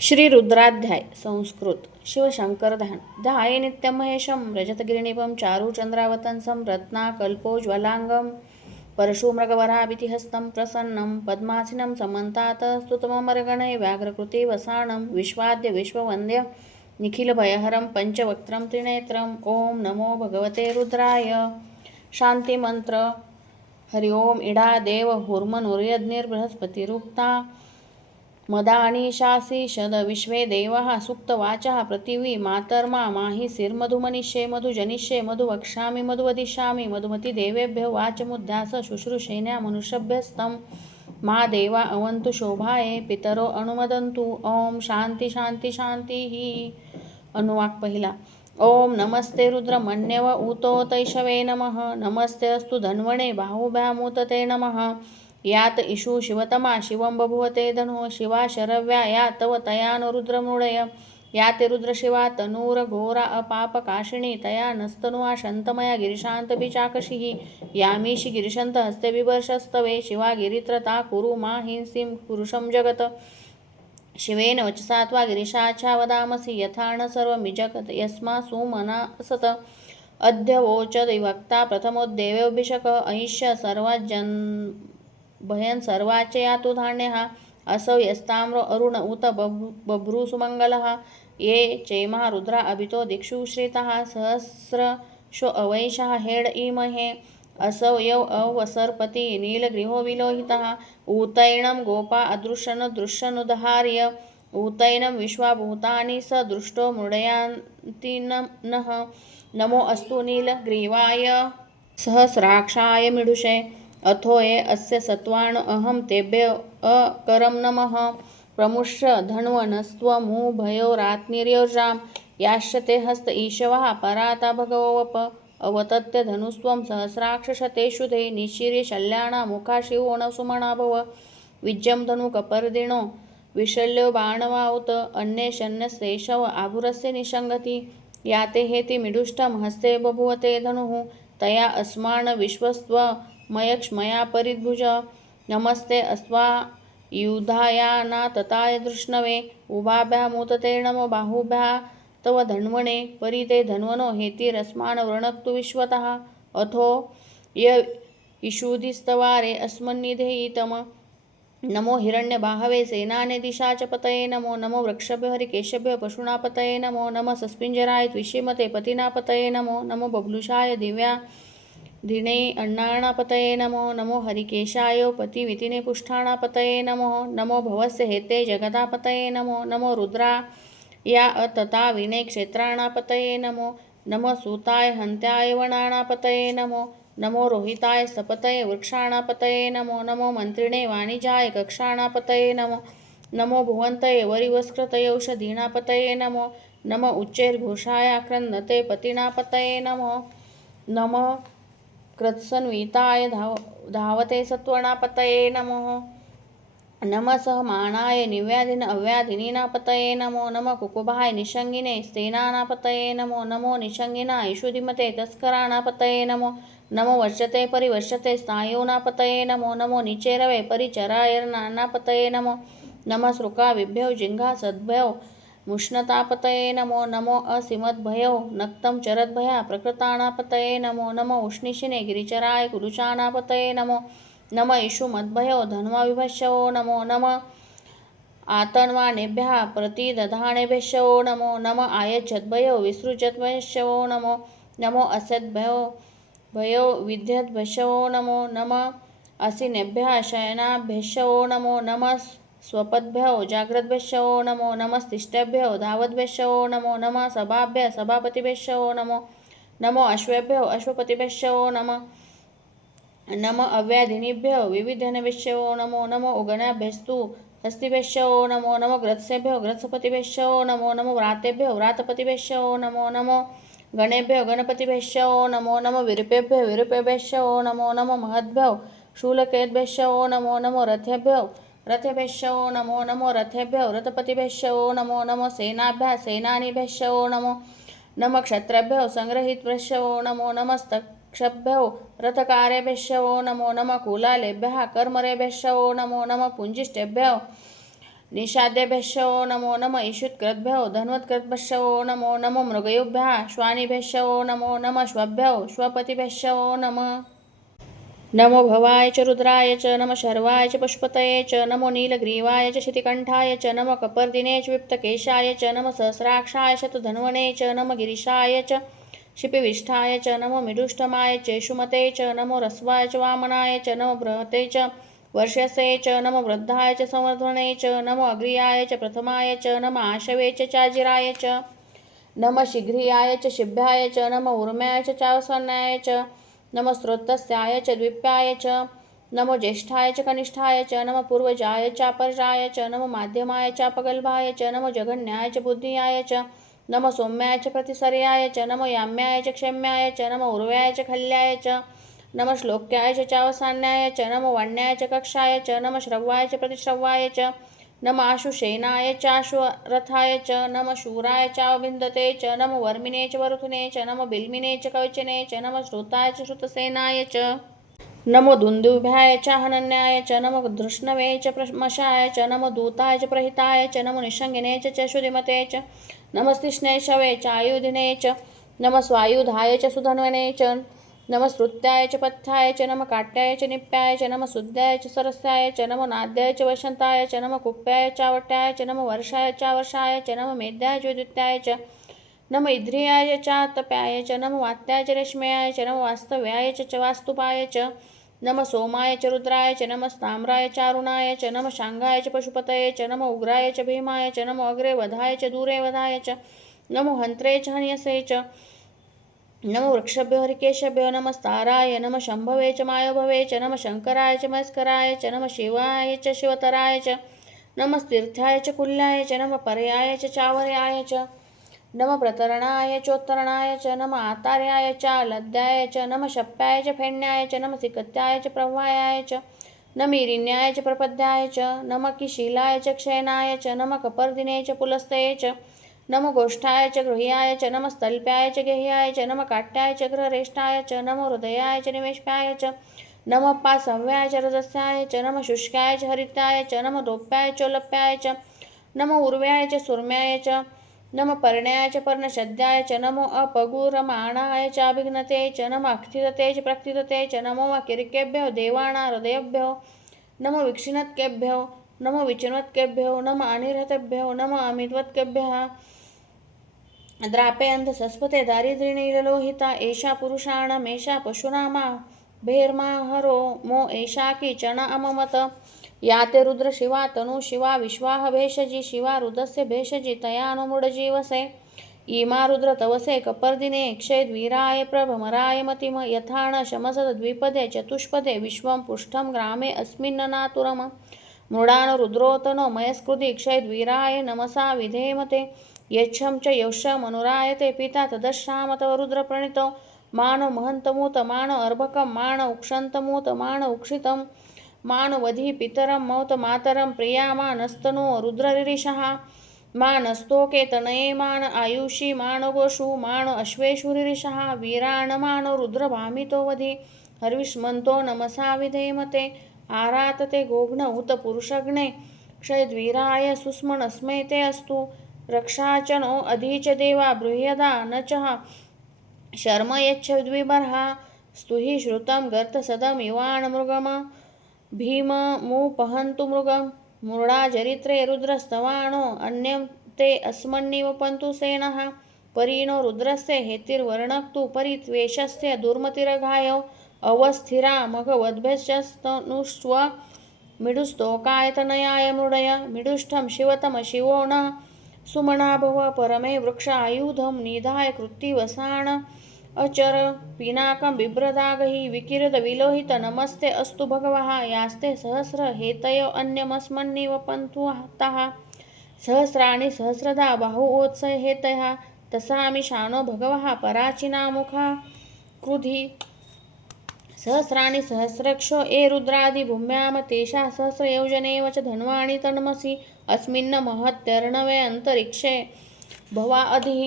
श्री रुद्राध्याय संस्कृत शिवशंकर ध्याये नित्यमहेशं रजतगिरिनिभं चारुचन्द्रावतंसं रत्नाकल्पोज्ज्वलांगं परशुमृगवराभितिहस्तं प्रसन्नं पद्मासनं समन्तात् स्तुतममरगणैः व्याघ्रकृते वसानं विश्वाद्य विश्ववन्द्य निखिलभयहरं पञ्चवक्त्रं त्रिनेत्रम् ॐ नमो भगवते रुद्राय। शान्तिमन्त्र। हरि ओम इडा देव हुर्मनुर्यज्ञिर्बृहस्पतिरुक्ता मदानीशासि शद विश्वे देवाः सुप्तवाचः पृथिवी मातर्मा माहिषिर्मधुमनिष्ये मधुजनिष्ये मधुवक्ष्यामि मधुवदिष्यामि मधुमति देवेभ्यो वाचमुद्यास शुश्रूषेण्या मनुष्यभ्यस्तं मा देवा अवन्तु शोभाये पितरो अनुमदन्तु। ओम शांती शांती शांतिः। अनुवाक पहिला। ओम नमस्ते रुद्रमन्यव ऊतो तैषवे नमः। नमस्ते अस्तु धन्वणे बाहुभ्यामुतते नमः। यात इषु शिवतमा शिवं बभुवते धनुः शिवा शरव्या या तव तयानो रुद्रमृडय। याते रुद्रशिवा तनूरघोरा अपापकाशिनी तया नस्तनुआ शन्तमया गिरिशान्तभिचाकषिः। यामीशि गिरिशन्तहस्ते बिभर्षस्तवे शिवा गिरित्रता कुरु मा हिंसीं पुरुषं जगत्। शिवेन वचसा त्वा गिरिशाचा वदामसि यथा न सर्वमिजगत् यस्मा सुमनासत। अद्य वोचद्विभक्ता प्रथमोद्देवेऽभिषक अहिष्य सर्वाज्जन भयन सर्वाचे यातु धान्यः। असौ यस्ताम्रो अरुण उत बभ्रू सुमंगलः। ये चैमः रुद्रा अभितो दिक्षु श्रिताः सहस्रशो अवैषः हेड इमहे। असौ यौ अवसरपति नीलगृहो विलोहितः। ऊतैनं गोपा अदृशन दृश्यनुदहार्य। ऊतैनं विश्वाभूतानि स दृष्टो मृडयान्ति नः। नमो अस्तु नीलग्रीवाय सहस्राक्षाय मिडुषे। अथो ये अस्य सत्वान अहं तेभ्य अकरं नमः। प्रमुष्य धन्वनस्त्वमुभयो रात्निर्योजां याश्यते हस्त ईशवः पराता भगवोप। अवतत्य धनुस्त्वं सहस्राक्षशतेषुधे निशीर्य शल्याणा मुखा शिवो न सुमना भव। विज्यं धनुकपर्दिनो विशल्यो बाणवाउत अन्ये शन्यस्तेषव आभुरस्य निषङ्गति। याते हेति मिडुष्टं हस्ते बभुवते धनुः तया अस्मान् विश्वस्त्व मयक्ष्मया परिद्भुज। नमस्ते अस्वा युधाया न तताय धृष्णवे। उभाभ्यामुतते नमो बाहुभ्या तव धन्वणे परिते धन्वनो हेतिरस्मान् वृणक्तु विश्वतः। अथो य इषुधिस्तवारे अस्मन्निधेयितम। नमो हिरण्यबाहवे सेनाने दिशाचपतये नमो। नमो वृक्षभ्यो हरिकेशभ्यो पशूनापतये नमो। नमः सस्पिञ्जराय त्विषीमते पतिनापतये नमो। नमो बभ्लुषाय दिव्या धिणे अण्णाणापतये नमो। नमो हरिकेशाय पतिवितिने पुष्ठाणापतये नमो। नमो भवस्य हेते जगदापतये नमो। नमो रुद्राया अतता विने क्षेत्राणापतये नमो। नमो सूताय हन्त्याय वनानापतये नमो। नमो रोहिताय सपतये वृक्षाणापतये नमो। नमो मन्त्रिणे वाणिजाय कक्षाणापतये नमो। नमो भुवन्तये वरिवस्कृतये औषधीनापतये नमो। नमो उच्चैर्घोषाय क्रन्दते पतिनापतये नमो। नमो कृत्सन्विताय धावते सत्वनापतये नमः। नमः सहमानाय निव्याधिन अव्याधिनीनापतये नमो। नमः कुकुभाय निषङ्गिने स्तेनानापतये नमो। नमो निषङ्गिना इषुधिमते तस्कराणापतये नमो। नमो वर्षते परिवर्षते स्नायूनापतये नमो। नमो निचेरवे परिचरायर्नानापतये नमो। नमः सृकाविभ्यो जिह्वासद्भ्यो मुष्णतापतये नमो। नमो असीमद्भयो नक्तं चरद्भया प्रकृतानापतये नमो। नमो उष्णिशिने गिरिचराय कुरुचानापतये नमो। नम इषुमद्भयो धन्वाविभश्यवो नमो। नम आतन्वानेभ्यः प्रतिदधानेभ्यश्चवो नमो। नम आयच्छद्भयो विसृजद्भयश्चवो नमो। नमो असद्भयो विद्यद्भश्चवो नमो। नम असिनेभ्यः शयनाभ्यश्चवो नमो। नमः स्वपद्भ्यो जाग्रद्भ्यश्चवो नमो। नमस्तिष्ठेभ्यो धावद्भ्यश्चवो नमो। नमः सभाभ्यः सभापतिभ्यश्चवो नमो। नमो अश्वेभ्यो अश्वपतिभ्यश्चवो नमः। नमो अव्याधिनीभ्यो विविधनेभ्यश्चवो नमो। नमो उगनाभ्यस्तु हस्तिभ्यश्चवो नमो। नमो ग्रत्सेभ्यो ग्रत्सपतिभ्यश्चवो नमो। नमो व्रातेभ्यो व्रातपतिभ्यश्चवो नमो। नमो गणेभ्यो गणपतिभ्यश्चवो नमो। नमो विरूपेभ्यो विरूपेभ्यश्चवो नमो। नमो महद्भ्यो शूलकेभ्यश्चवो नमो। नमो रथेभ्यो रथेभ्यश्चवो नमो। नमो रथेभ्यो रथपतिभ्यश्चवो नमो। नमो सेनाभ्यः सेनानीभ्यश्चवो नमो। नमः क्षत्रेभ्यो संग्रहीतभ्यश्चवो नमो। नमस्तक्षभ्यो रथकारेभ्यश्चवो नमो। नमः कुलालेभ्यः कर्मरेभ्यश्चवो नमो। नमः पुञ्जिष्ठेभ्यो निषाद्यभ्यश्चो नमो नमः ईषुत्कृद्भ्यो धन्वत्कृद्भ्यश्चो नमो नमो मृगयोभ्यः श्वानिभ्यश्चो नमो नमः श्वभ्यो श्वपतिभ्यश्चो नमः नमो भवाय च रुद्राय च नमः शर्वाय च पशुपतये च नमो नीलग्रीवाय च शितिकण्ठाय च नमः कपर्दिने च विप्तकेशाय च नमः सहस्राक्षाय शतधन्वने च नमः गिरिशाय च शिपिविष्ठाय च नमो मिडुष्टमाय च यशुमते च नमो रस्वाय च वामनाय च नमो बृहते च वर्षसे च नमो वृद्धाय च संवर्धने च नमो अग्रियाय च प्रथमाय च नमः आशवे च चाजिराय च नमः शीघ्रियाय च शिभ्याय च नमः ऊर्म्याय च चावसन्नाय च नमः स्रोतस्याय च द्विप्याय च नमो ज्येष्ठाय च कनिष्ठाय च नमः पूर्वजाय चापर्जाय च नमो माध्यमाय चापगल्भाय च नमो जगन्याय च बुद्धियाय च नमो सौम्याय च प्रतिसर्याय च नमो याम्याय च क्षम्याय च नमो उर्व्याय च खल्याय च नमः श्लोक्याय च चावसान्याय च नमो वाण्याय च कक्षाय च नमः श्रव्वाय च प्रतिश्रव्वाय च नमः आशुषेनाय चाश्वरथाय च नमः शूराय चावभिन्दते च नमो वर्मिने च वरुथुने च नमो बिल्मिने च कवचने च नमः श्रुताय च श्रुतसेनाय च नमो दुन्दुभ्याय च हनन्याय च नमो धृष्णवे च प्रमशाय च नमो दूताय च प्रहिताय च नमो निषङ्गिने च शुदिमते च नमस्तिष्णे शवे च आयुधिने च नमः स्वायुधाय च सुधन्वने च नमः श्रुत्याय च पथ्याय च नमः काट्याय च निप्याय च नमः शुद्धाय च सरस्याय च नमो नाद्याय च वसन्ताय च नमः कुप्याय चावट्याय च नमः वर्षाय चावर्षाय च नमः मेद्याय च विद्युत्याय च नमः इद्रियाय चातप्याय च नमः वात्याय च रश्म्याय च नमः वास्तव्याय च वास्तुपाय च नमः सोमाय च रुद्राय च नमः ताम्राय च अरुणाय च नमः शाङ्गाय च पशुपतये च नमः उग्राय च भीमाय च नमः अग्रे वधाय च दूरे वधाय च नमो हन्त्रे च हन्यसे च नमो वृक्षभ्यो हरिकेशभ्यो नमस्ताराय नमः शम्भवे च मायोभवे च नमः शङ्कराय च मस्कराय च नमः शिवाय च शिवतराय च नमस्तीर्थ्याय च कुल्याय च नमः पर्याय च चावर्याय च नमः प्रतरणाय चोत्तरणाय च नमः आतार्याय च लद्याय च नमः शप्याय च फेण्याय च नमः सिकत्याय च प्रवायाय च नमः ईरिण्याय च प्रपद्याय च नमः किशीलाय च क्षयनाय च नमः कपर्दिने च पुलस्तये च नमो गोष्ठाय च गृह्याय च नमः स्तल्प्याय च गेह्याय च नमः काट्याय च गृहरेष्ठाय च नमो हृदयाय च निवेशपाय च नमः पासव्याय च रजस्याय च नमः शुष्काय च हरिताय च नमः दोप्याय चोलप्याय च नमः उर्व्याय च सुर्म्याय च नमः पर्ण्याय च पर्णशद्याय च नमो अपगुरमाणाय च अभिघ्नते च नमः अक्थितते च प्रक्थितते च नमो किरिकेभ्यो देवाणा हृदयभ्यो नमो विक्षिणत्केभ्यो नमो विचिन्वत्केभ्यो नमः अनिर्हतेभ्यो नमः अमिद्वत्केभ्यः द्रापे अन्धसस्पते दारिद्र्यनीललोहिता एषा पुरुषाणामेषा पशूनामा भेर्माहरो मो एषा कीचन अममत या ते रुद्र शिवा तनु शिवा विश्वाह भेषजी शिवा रुदस्य भेषजी तया नो मृडजीवसे इमा रुद्र तवसे कपर्दिने क्षयद्वीराय प्रभमराय मतिम यथाण शमसद द्विपदे चतुष्पदे विश्वं पुष्ठं ग्रामे अस्मिन्ननातुरम मृडानो रुद्रोतनो मयस्कृति क्षयद्वीराय नमसा विधेमते यच्छं च यौषमनुरायते पिता तदश्राम तव रुद्रप्रणितो मानो महन्तमूत मानो अर्भकं मानो उक्षन्तमूत मानो उक्षितं मानो वधि पितरं मौत मातरं प्रियामानस्तनो रुद्ररिरिषः मानस्तोके तनये मान आयुषी मानो गोषु मानो अश्वेषु रिरिषः वीराण मानो रुद्रभामितो वधि हर्विष्मन्तो नमसा विधेमते आरातते गोघ्न उत पुरुषग्ने क्षयद्वीराय सुस्मनस्मै ते अस्तु रक्षाचनो अधीच देवा बृह्यदा न च शर्म यच्छ द्विबर्हा स्तुहि श्रुतं गर्तसदं युवान् मृगम भीममुपहन्तु मृगं मूढाचरित्रे रुद्रस्तवानो अन्यं ते अस्मन्निव पन्तु सेनः परिणो रुद्रस्य हेतिर्वर्णक्तु परित्वेषस्य दुर्मतिरघायो अवस्थिरा मघवद्भ्यश्चस्तनुष्व मिडुस्तोकायतनयाय मृडय मिडुष्टं शिवतम शिवो न सुमना भव परमे वृक्ष आयुधं निधाय कृत्तिवसाण अचर पिनाकं बिभ्रदागहि विकिरद विलोहित नमस्ते अस्तु भगवः यास्ते सहस्र हेतयो अन्यमस्मन्निव पन्तुतः सहस्राणि सहस्रदा बाहुवोत्सय हेतयः तसामि शानो भगवः पराचिनामुखा क्रुधि सहस्राणि सहस्रक्षो ए रुद्रादि भूम्याम तेषा सहस्रयोजनेव च धन्वाणि तन्मसि अस्मिन्न महत्यर्णवे अन्तरिक्षे भवा अधिः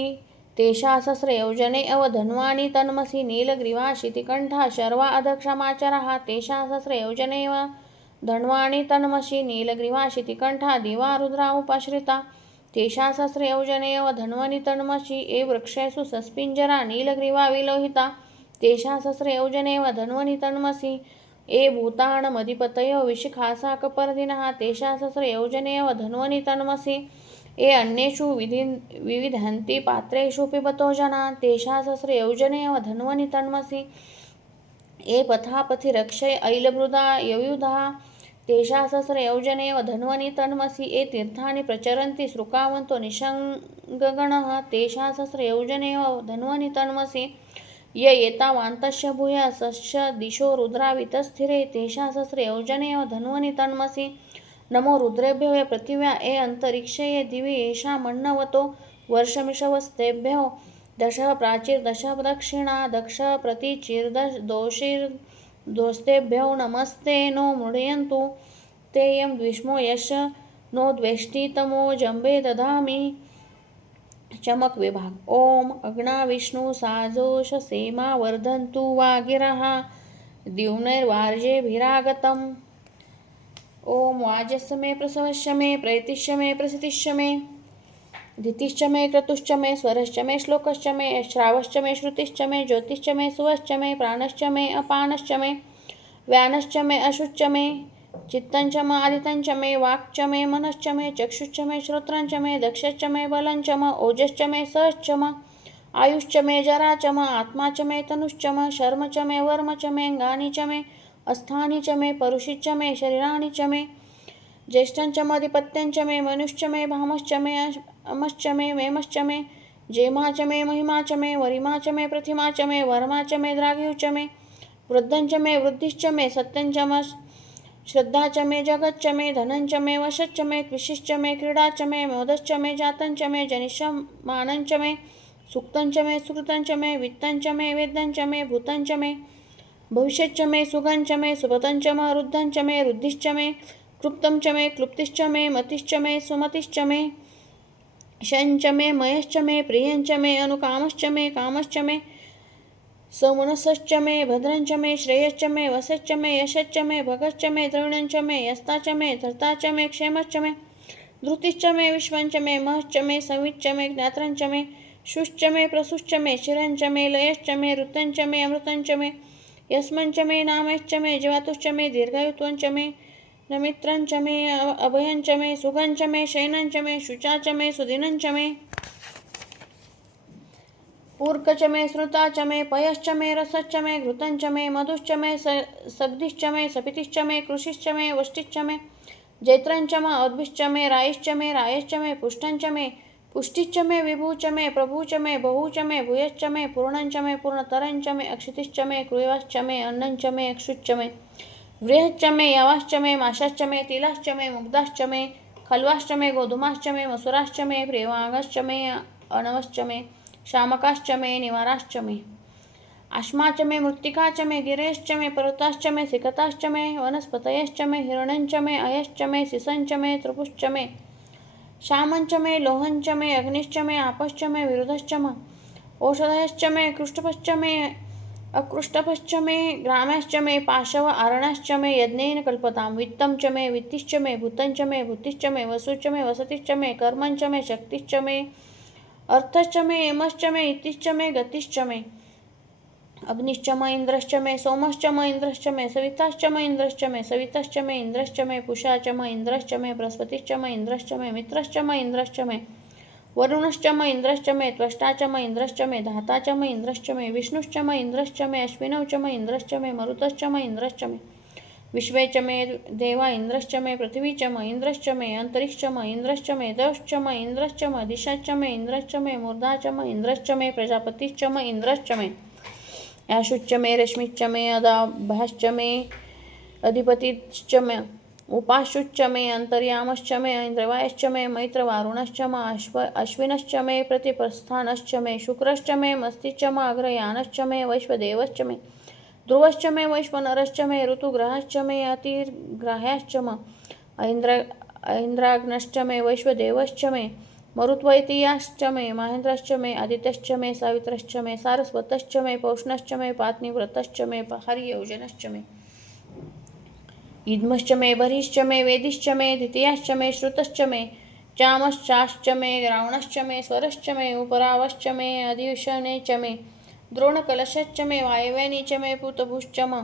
तेषा सहस्रयोजने अव धन्वाणि तन्मसि नीलग्रीवा शितिकण्ठा शर्वा अधक्षमाचरः तेषा सहस्रयोजनेव धन्वाणी तन्मसि नीलग्रीवा शितिकण्ठा दिवा रुद्रा उपाश्रिता तेषा सहस्रयोजनेव धन्वनि तन्मसि ये वृक्षेषु सस्पिञ्जरा नीलग्रीवा विलोहिता तेषा सहस्रयोजनेव धन्वनि तन्मसि ये भूतानमधिपतयो विशिखाशाकपर्दिनः तेषा सहस्रयोजनेव धन्वनि तन्मसि ये अन्येषु विविधन्ति पात्रेषु पिबतो जना तेषा सहस्रयोजनेव धन्वनि तन्मसि ये पथापथि रक्षय ऐलमृदा ययुधा तेषा सहस्रयोजनेव धन्वनि तन्मसि ये तीर्थानि प्रचरन्ति श्रुकावन्तो निषङ्गगणः तेषा सहस्रयोजनेव धन्वनि तन्मसि ये एतावान्तस्य भूयसस्य दिशो रुद्रावितस्थिरे तेषा सहस्रयोजनेव धन्वनि तन्मसि नमो रुद्रेभ्यो ये पृथिव्या ये अन्तरिक्षे ये दिवि येषामन्नवतो वर्षमिषवस्तेभ्यो दश प्राचीर दश दक्षिणा दक्ष प्रतीचिर्दोषिर्दोस्तेभ्यो नमस्ते नो मृडयन्तु ते यं द्विष्मो यश नो द्वेष्टि तमो जम्बे दधामि चमक विभाग ओम अग्ना विष्णु साजोष सेमा वर्धन्तु वागिरः द्युम्नैर्वार्जेभिरागतम् ओम वाजस्य मे प्रसवस्य मे प्रैतिश्च मे प्रसितिश्च मे दितिश्च मे क्रतुश्च मे स्वरश्च मे श्लोकश्च मे श्रावश्च मे श्रुतिश्च मे ज्योतिश्च मे सुवश्च मे प्राणश्च मे अपानश्च मे व्यानश्च मे अशुश्च मे चित्तञ्च मे आदितञ्च मे वाक्च मे मनश्च मे चक्षुश्च मे श्रोत्रञ्च मे दक्षश्च मे बलञ्च मे ओजश्च मे सहश्च मे आयुश्च मे जरा च मे आत्मा च मे तनुश्च मे शर्म च मे वर्म च मे अङ्गानि च मे अस्थानि च मे परुषिश्च मे शरीराणि च मे ज्येष्ठञ्च मधिपत्यञ्च मे मनुश्च मे भामश्च मे अमश्च मे वेमश्च मे जेमा च मे महिमा च मे वरिमा च मे प्रतिमा च मे वर्मा च मे द्राघ्यु च मे वृद्धञ्च मे वृद्धिश्च मे सत्यञ्च मे श्रद्धा च मे जगच्च मे धनञ्च मे वशश्च मे कृषिश्च मे क्रीडा च मे मोदश्च मे जातञ्च मे जनिष्यमानञ्च मे सुक्तञ्च मे सुकृतञ्च मे वित्तञ्च मे वेदञ्च मे भूतञ्च मे भविष्यच्च मे सुगञ्च मे सुपतञ्च मे रुद्धञ्च मे रुद्धिश्च मे क्लुप्तञ्च मे क्लुप्तिश्च मे मतिश्च मे सुमतिश्च मे शञ्च मे मयश्च मे प्रियञ्च मे अनुकामश्च मे कामश्च मे समुनसश्च मे भद्रञ्च मे श्रेयश्च मे वसश्च मे यशश्च मे भगश्च मे द्रविणञ्च मे यस्ता च मे धर्ता च मे क्षेमश्च मे धृतिश्च मे विश्वञ्च मे महश्च मे संविच्च मे ज्ञात्रञ्च मे शुश्च मे प्रसुश्च मे शिरञ्च मे लयश्च मे ऋतञ्च मे अमृतञ्च मे यस्मञ्च मे नामश्च मे जीवातुश्च मे दीर्घायुत्वञ्च मे नमित्रञ्च मे अभयञ्च मे सुगञ्च मे शयनञ्च मे शुचा च मे सुदिनञ्च मे पूर्कच मे श्रुता च मे पयश्च मे रसश्च मे घृतञ्च मे मधुश्च मे सग्धिश्च मे सपितिश्च मे कृषिश्च मे वष्टिश्च मे जैत्रञ्च मे औद्भिश्च मे रायश्च मे रायश्च मे पुष्टञ्च मे पुष्टिश्च मे विभुश्च मे प्रभुश्च मे बहुच मे भूयश्च मे पूर्णञ्च मे पूर्णतरञ्च मे अक्षितिश्च मे क्रुयश्च मे अन्नञ्च मे अक्षुश्च मे व्रीहश्च मे यवाश्च मे माशाश्च मे तिलाश्च मे मुग्धाश्च मे खल्वाश्च मे गोधूमाश्च मे मसुराश्च मे प्रेवांगश्च मे अनवश्च मे शामकाश्च मे निवाराश्च मे आश्माच मे मृत्तिकाच मे गिरेश्च मे पर्वताश्च मे सिकताश्च मे वनस्पतयश्च मे हिरण्यञ्च मे अयश्च मे सिसञ्च मे त्रिपुश्च मे श्यामञ्च मे लोहञ्च मे अग्निश्च मे आपश्च मे विरुधश्च मे औषधयश्च मे कृष्टपश्च मे अकृष्टपश्च मे ग्राम्याश्च मे पाशव आरणाश्च मे यज्ञेन कल्पतां वित्तं च मे वित्तिश्च मे भूतञ्च मे भूतिश्च मे वसुश्च मे वसतिश्च मे कर्मञ्च मे शक्तिश्च मे अर्थश्च मे यमश्च मे इतिश्च मे गतिश्च मे अग्निश्च मे इन्द्रश्च मे सोमश्च मे इन्द्रश्च मे सविताश्च मे इन्द्रश्च मे सवितश्च मे इन्द्रश्च मे पुषाच मे इन्द्रश्च मे बृहस्पतिश्च मे इन्द्रश्च मे मित्रश्च मे इन्द्रश्च मे वरुणश्च मे इन्द्रश्च मे त्वष्टा च मे इन्द्रश्च मे धाता च मे इन्द्रश्च मे विष्णुश्च मे इन्द्रश्च मे अश्विनौ च मे इन्द्रश्च मे मरुतश्च मे इन्द्रश्च मे विश्वे च मे देवा इन्द्रश्च मे पृथिवी च मे इन्द्रश्च मे अन्तरिक्ष मे इन्द्रश्च मे दौश्च मे इन्द्रश्च मे दिशाश्च मे इन्द्रश्च मे मूर्धा च मे इन्द्रश्च मे प्रजापतिश्च मे इन्द्रश्च मे आशुश्च मे रश्मिश्च मे अदाभ्याश्च मे अधिपतिश्च मे उपाशुश्च मे अन्तर्यामश्च मे ऐन्द्रवायश्च मे मैत्रवारुणश्च मे अश्विनश्च मे प्रतिप्रस्थानश्च मे शुक्रश्च मे मस्तिश्च मे अग्रयानश्च मे वैश्वदेवश्च मे ध्रुवश्च मे वैश्वनरश्च मे ऋतुग्रहश्च मे अतिर्ग्राह्याश्च मे ऐन्द्राग्नश्च मे वैश्वदेवश्च मे मरुत्वैतीयाश्च मे महेन्द्रश्च मे आदित्यश्च मे सावित्रश्च मे सारस्वतश्च मे पौष्णश्च मे पात्निव्रतश्च मे हरियोजनश्च मे इद्मश्च मे बर्हिश्च मे वेदिश्च मे द्वितीयाश्च मे श्रुतश्च मे चामश्चाश्च मे रावणश्च मे स्वरश्च मे उपरावश्च मे अधिशने च मे द्रोणकलशश्च मे वायव्यानी मे पूतभुश्च म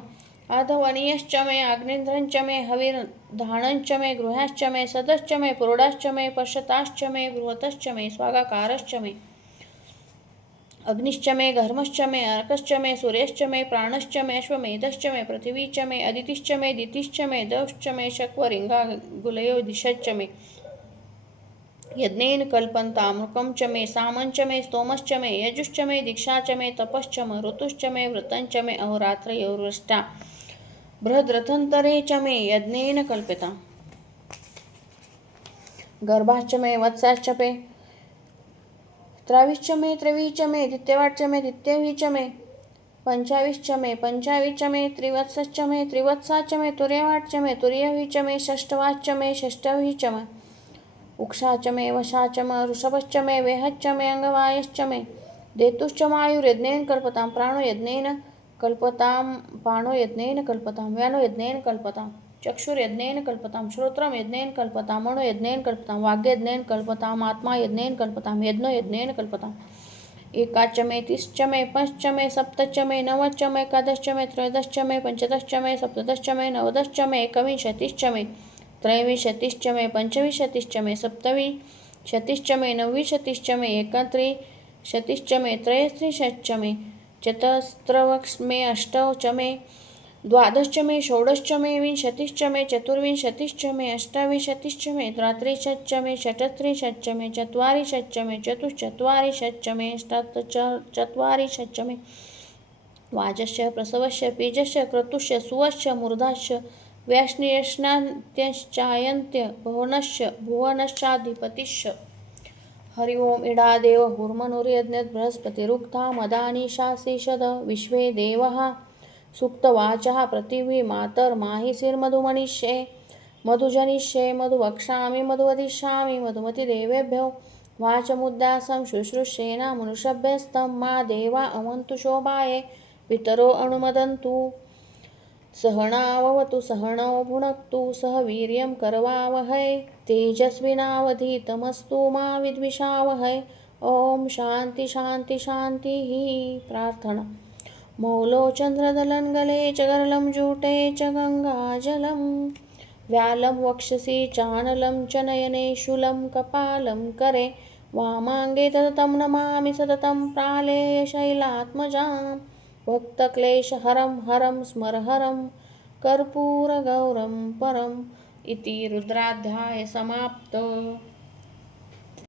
आधवनीयश्च मे आग्नेन्द्रञ्च मे हविर्धानञ्च मे गृहाश्च मे सदश्च मे पुरोडाश्च मे पर्षताश्च मे बृहतश्च मे स्वागाकारश्च मे अग्निश्च मे घर्मश्च मे अर्कश्च मे सूर्यश्च मे प्राणश्च मे अश्वमेधश्च मे पृथिवी च मे अदितिश्च मे दितिश्च मे दौश्च मे शक्वरिङ्गागुलयो दिशश्च मे यज्ञेन कल्पन्तामृकं च मे सामञ्च मे स्तोमश्च मे यजुश्च मे दीक्षा च मे तपश्च मे ऋतुश्च मे वृतञ्च मे अहोरात्रयोर्वृष्टा बृहद्रथन्तरे च मे यज्ञेन कल्पिता गर्भाश्च मे वत्साश्च मे त्राविश्च मे त्रिवीच मे दित्यवाच्च मे दित्यवीच मे पंचाविश्च मे त्रिवत्सश्च मे त्रिवत्साच्च मे तुर्यवाच्च मे तुर्यवीच मे षष्ठवाच्च मे षष्ठवीच मे उक्षाच मे वशाच मे ऋषभश्च मे वेहच्च मे अंगवायश्च मे देतुश्च मायुर्यज्ञेन कल्पतां प्राणो यज्ञेन कल्पतां पाणो यज्ञेन कल्पतां व्यानो यज्ञेन कल्पतां चक्षुर्यज्ञेन कल्पतां श्रोत्रं यज्ञेन कल्पतां मनो यज्ञेन कल्पतां वाग्यज्ञेन कल्पतां आत्मा यज्ञेन कल्पतां यज्ञो यज्ञेन कल्पतां एकाच्च मे तिश्च मे पंचच मे सप्तच मे नवच्च मे एकादश्च मे त्रयोदश्च मे पंचदश्च मे सप्तदश्च मे नवदश्च मे एकविंशतिश्च मे त्रयोविंशतिश्च मे पंचविंशतिश्च मे सप्तविंशतिश्च मे नवविंशतिश्च मे एकत्रिंशतिश्च मे त्रयस्त्रिंशच्च मे चतस्रवक्ष मे अष्टौ च मे द्वादश्च मे षोडश्च मे विंशतिश्च मे चतुर्विंशतिश्च मे अष्टाविंशतिश्च मे द्वात्रिंशच्च मे षट्त्रिंशच्च मे चत्वारिंशच्च मे चतुश्चत्वारिंशच्च मे अष्टचत्वारिंशच्च मे वाजस्य प्रसवस्य बीजस्य क्रतुस्य सुवस्य मूर्धास्य व्याष्ण्यश्नात्यश्चायन्त्य भुवनश्चाधिपतिश्च हरि ओम इडादेव हुर्मनुर्यज्ञ बृहस्पतिरुक्था मदानीशासीषद विश्वे देवः सुक्तवाचः पृथिवी मातर्माहिषीर्मधुमनिष्ये मधुजनिष्ये मधुवक्ष्यामि मधुवदिष्यामि मधुमतिदेवेभ्यो वाचमुद्दासं शुश्रूषेण मनुष्यभ्यस्तं मा देवा अवन्तु शोभाये पितरो अनुमदन्तु सहनाववतु सहनौ भुनक्तु सह वीर्यं करवावहै तेजस्विनावधीतमस्तु मा विद्विषावहै ओम शांति शांति शांतिः प्रार्थना मौलो चन्द्रदलङ्गले च गरलं जूटे च गङ्गाजलं व्यालं वक्षसि चानलं च नयने शूलं कपालं करे वामाङ्गे तदतं नमामि सततं प्रालेयशैलात्मजां भक्तक्लेशहरं हरं स्मरहरं कर्पूरगौरं परम् इति रुद्राध्याय समाप्त।